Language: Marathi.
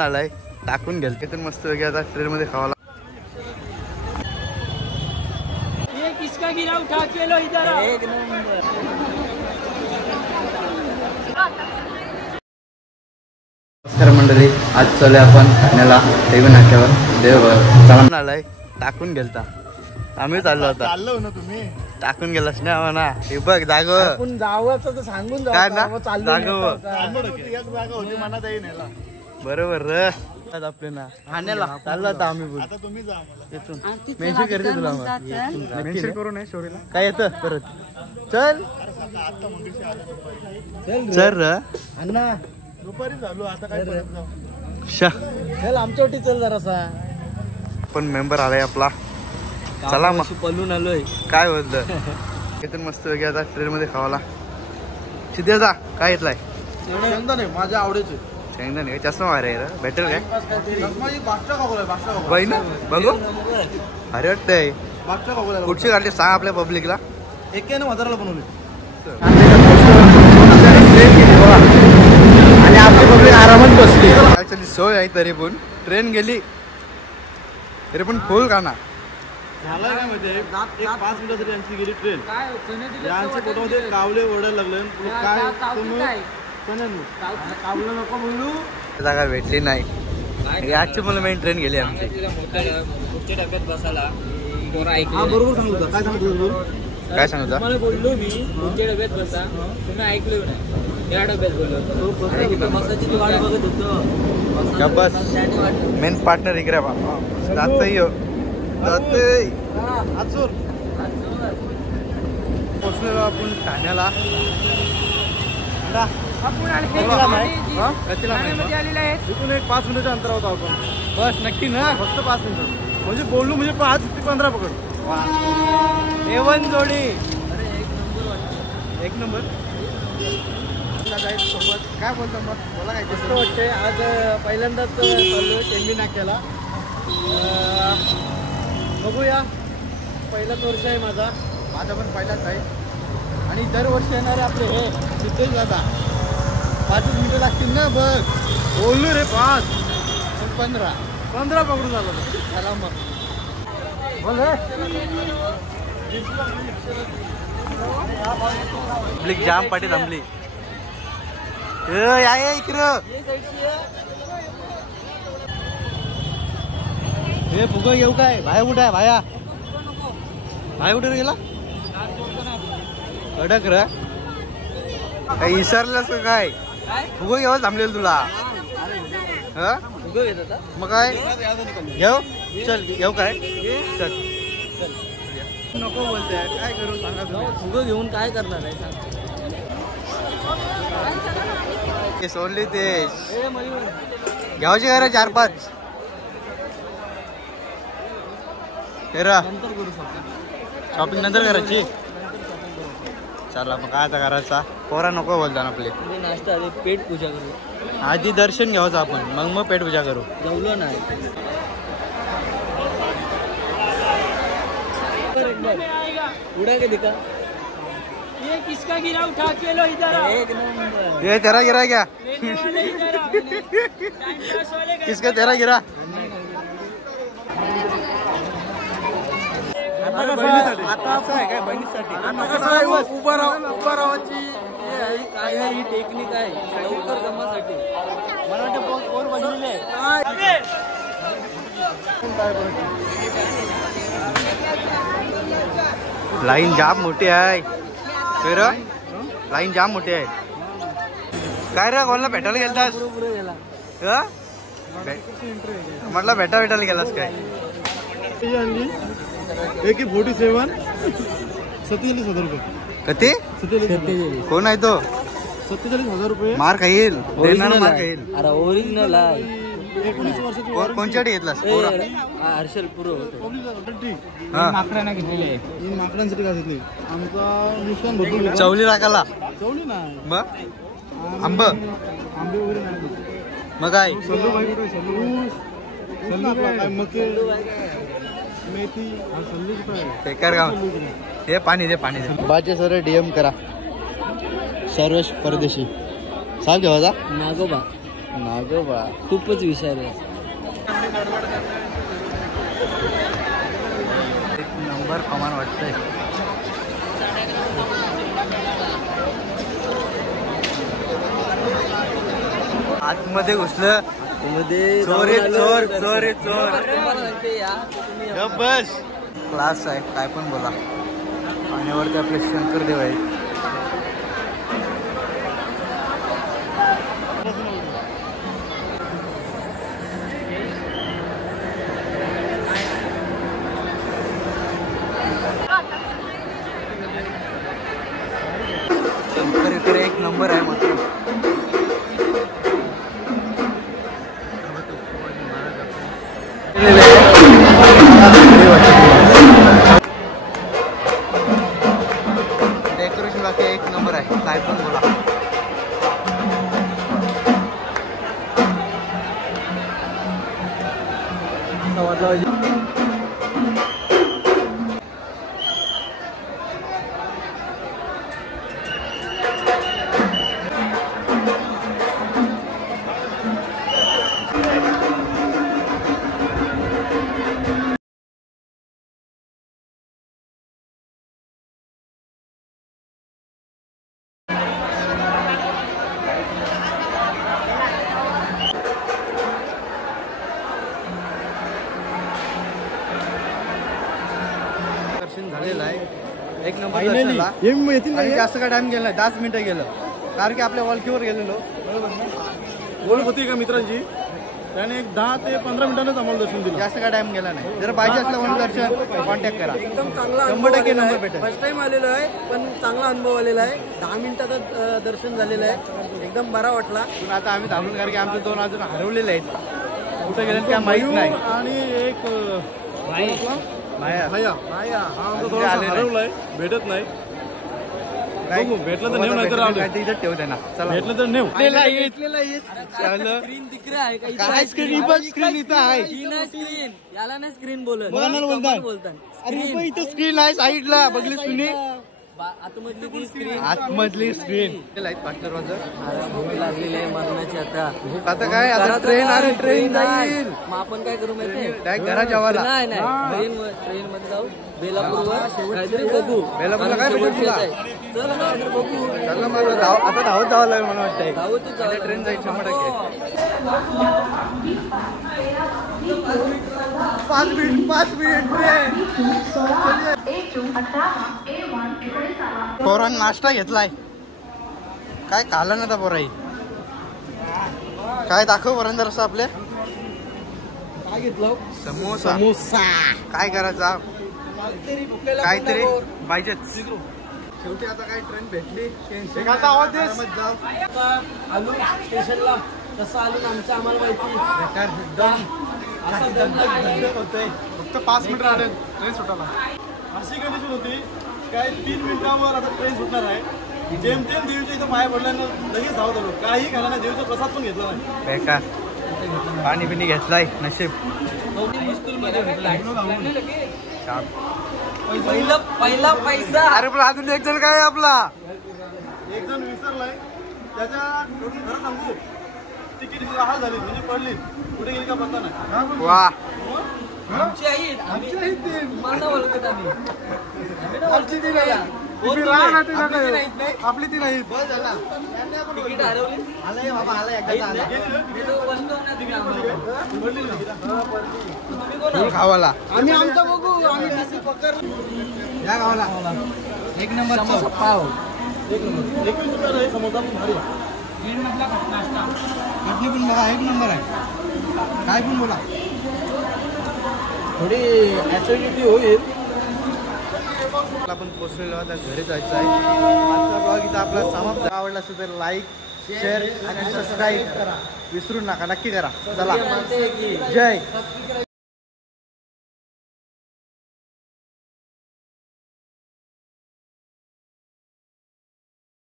आलाय टाकून गेल तिथून मस्त वगैरे आता ट्रेन मध्ये खावाला। ये किसका गिरा उठा के लो इधर एक नंबर। नमस्कार मंडळी, आज चालू आपण ठाण्याला देवी नाक्यावर देवघर चला आलाय टाकून गेलता आम्ही चाललो होता। चाललो ना तुम्ही टाकून गेलास ना म्हणा हे बघ जागो आपण जावचं तर सांगून काय ना जागो जागो एक जागा होती मनात येईल याला बरोबर रे आपले ना ठाण्याला चाललो होता आम्ही बोल आता तुम्ही जा मला इथून मेन्शन करते तुला मग मेन्शन करू नये स्टोरीला काय येतं परत चल चल रे अण्णा दुपारी झालो आता काय परत जाऊ शा चल आमच्यावरती चल जरासा पण मेंबर आलाय आपला चला मग पळून आलोय काय बोलतं इथून मस्त वगैरे आता ट्रेन मध्ये खावाला सिद्धे जा काय येतलाय नाही माझ्या आवडीचे शेंगदाणे काय चष्मा मारे भेटेल काय बागचा खागोला बाई ना बघू अरे वाटतंय बागचा खागोला कुठची काढली सांग आपल्या पब्लिकला 91,000ला बनवली आणि आपली पब्लिक आरामात बसली ऍक्च्युली सोय आहे तरी पण ट्रेन गेली तरी पण फुल का ना झालं काय माहिती एक 5 मिनिटासाठी यांची गेली ट्रेन यांच्या पोटामध्ये कावले ओढायला लागले काय कावलं नको बोलू जागा भेटली नाही आजची मला मेन ट्रेन गेली आमची पुढच्या डब्यात बसायला हा बरोबर सांगतो काय सांगतो काय सांगतो तुम्हाला बोललो मी पुढच्या डब्यात बसा तुम्ही ऐकलं नाही या डब्यात बोललो मसाची वाट बघत होतो बस मेन पार्टनर इकडे बाबा जातोय जातोय पोचलेलो आपण ठाण्याला इथून एक 5 मिनिटाच्या अंतर होता आपण बस नक्की ना फक्त 5 मिनिटं म्हणजे बोललो म्हणजे 5 ते 15 पकड एवन जोडी एक नंबर सोबत काय बोलतो मग मला काय कसं वाटतंय आज पहिल्यांदाच चाललोय टेंबी नाक्याला बघूया पहिलाच वर्ष आहे माझा पण पहिलाच आहे आणि दरवर्षी येणारे आपले हे सिद्धेश दादा 5 मिनिटं लागतील ना बघ बोललो रे 5 15 पकडून झालं चला मग बोल पब्लिक जाम पाठी थांबली या इकडं हे फुग येऊ काय भाया कुठे आहे भाया कुठे गेला कडक रे काही विसरलंस का काय फुग येऊ थांबलेल तुला मग काय घेऊ चल येऊ काय चल नको बोलते काय करू सांगा तुम्ही फुगं घेऊन काय करणार आहे ते सोडली ते घ्यावची काय रे 4-5 तेरा नंतर करू शकतो शॉपिंग नंतर करायची चला मग काय आता करायचा पोरा नको बोलता आपले नाश्ता आधी पेट पूजा करू आधी दर्शन घ्यावचं आपण मग पेट पूजा करू जेवलो नाही उड़ा के दिखा ये किसका गिरा उठा के लो इधर एक नंबर ये तेरा गिरा क्या किसका तेरा गिरा आता असं आहे काय बहिणीसाठी उभं राहायची ही टेक्निक आहे लवकर जमासाठी मला वाटतं कोण बनलेले लाईन जाम मोठी आहे लाईन जाम मोठी आहे काय रे कोणाला भेटायला गेलतास म्हटलं भेटायला गेलास काय AK-47 47,000 रुपये कधी कोण आहे तो 47,000 रुपये मार खाईल देणार मार खाईल अरे ओरिजिनल आहे 19 वर्षाची कोणच्यासाठी घेतलास हर्षल पुरो माकडांना घेतलेले आहे ही माकडांसाठी का घेतली आमचा नुकसान भरपूर चवली राखाला चवली नाही मग आंब आंबे वगैरे नाही मग काय सल्लूबाई कुठे सल्लू काय मके मेथी सल्लू कुठे बेकार गाव हे पाणी दे बाचे सर DM करा सर्वेश परदेशी साल घेवायचा नागोबा नागोबा खूपच विषारी आहे. एक नंबर कमान वाटतंय. आतमध्ये घुसलं मध्ये चोर आहे, चोर चोर आहे, चोर. गप बस. क्लास आहे, काय पण बोला. पाण्यावरती आपले शंकर देव आहेत. शंकर इकडे एक नंबर आहे मात्र. डेकोरेशन बाकी एक नंबर आहे, काय पण बोला. दर्शन झालेलं आहे, एक नंबर दर्शन झाला. आणि जास्त काय टाइम गेला नाही, 10 मिनिटं गेलं. कारण की आपल्या वॉलकीवर गेलेलो. ओळख होती का मित्रांची, त्याने एक 10 ते 15 मिनिटांनाच आम्हाला दर्शन दिलं. जास्त काय टाइम गेला नाही. जर पाहिजे असलं म्हणून दर्शन कॉन्टॅक्ट करा. एकदम चांगला 100% नंबर भेटेल. फर्स्ट टाइम आलेलो आहे पण चांगला अनुभव आलेला आहे. 10 मिनिटाचं दर्शन झालेलं आहे, एकदम बरा वाटला. पण आता आम्ही थांबून कारण की आमचे 2 अजून हरवलेले आहेत. कुठे गेले काय माहित नाही. आणि एक माया भैया हा आमचा थोडासा आले नाही. हरवलाय, भेटत नाही. काय बघू, भेटलं तर नेऊ, नाही तर राहू दे. काय ते इथं ठेव त्यांना. चला भेटलं तर नेऊ. स्क्रीन दिख रहा है का? काय स्क्रीन पण स्क्रीन इथं आहे. स्क्रीन याला नाही स्क्रीन बोलत. कोणाला बोलतात? बोलतात अरे पण इथं स्क्रीन आहे साईडला, बघली तुम्ही? आतमधली ती स्क्रीन. आतमधली स्क्रीन. लाईट पार्टनर वाजव. भूक लागलेली आहे मरणाची आता. आता काय, आता ट्रेन आली, ट्रेन जाईल. मग आपण काय करू माहितीये? डायरेक्ट घरात जेवायला. नाही ट्रेन मध्ये जाऊ बेलापूरवर काहीतरी बघू. बेलापूरला काय भेटेल तुला? चल ना काहीतरी बघू. चला मग आता धावत जावं लागेल मला वाटतंय. धावतच जाऊ. ट्रेन जाईल 100%. 5 मिनिट ट्रेन. पोरांनी नाश्ता घेतलाय. काय खाल्लं ना पोराई? काय दाखव पोरांनी जरासं आपले. काय घेतलं? समोसा. काय करायचा, काहीतरी पाहिजेच. शेवटी आता काय ट्रेन भेटली. आरामात जाऊ. आलू स्टेशनला कसं आलू आमचं आम्हाला माहिती. बेकार होतंय. फक्त 5 मिनिटं आले ट्रेन सुटायला. अशी कंडिशन होती काय 3 मिनिटांवर आता ट्रेन सुटणार आहे. जेमतेम देवीच्या इथं पाया पडल्यानं लगेच धावत आलो. काही खाला नाही, देवीचा प्रसाद पण घेतला नाही. बेकार. पाणी पिणी घेतलाय नशीब. पहिला पैसा. अरे पण अजून एक जण काय आपला. एक जण विसरलाय, त्याच्या खरं सांगू तिकीट हाल झाली, म्हणजे पडली, कुठे गेली का पत्ता नाही. वा. आमची आई मला ओळखत आम्ही. आपली ती नाही. बस झाला. तिकीट हरवली. आलाय बाबा, आलाय एकदा आला. गावाला आम्ही आमचा बघू. आम्ही या गावाला एक नंबर समोसा पाव. 21 रुपयाला आहे समोसा, पण भारी. चटणी पण बघा, एक नंबर आहे. काय पण बोला. थोडी ऍसिडिटी होईल. आपण पोचलेलो आता घरी जायचं आहे. आजचा ब्लॉग इथं आपला समाप्त. आवडला असेल तर लाईक, शेअर आणि सबस्क्राईब करा, विसरू नका. नक्की करा. चला, जय.